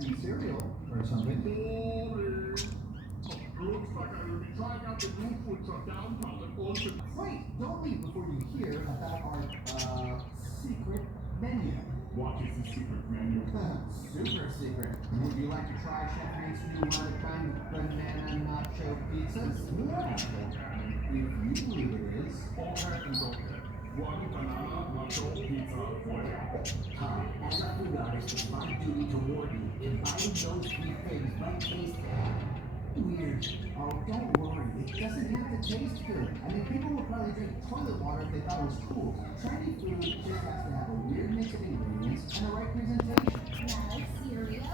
some cereal or something. Looks like I will be trying out the new food truck downtown and also... Wait, don't leave before you hear about our, secret menu. What is the secret menu? Super secret. Would you like to try Chef Hank's new one-of-a-kind banana nacho pizzas? Yeah. If you believe it is. Okay and okay. One banana nacho pizza for you. As a food artist, it's my duty to warn you. Combining those three things might taste weird. Oh, don't worry. It doesn't have to taste good. I mean, people would probably drink toilet water if they thought it was cool. Trendy food just has to have a weird mix of ingredients and the right presentation. Like cereal?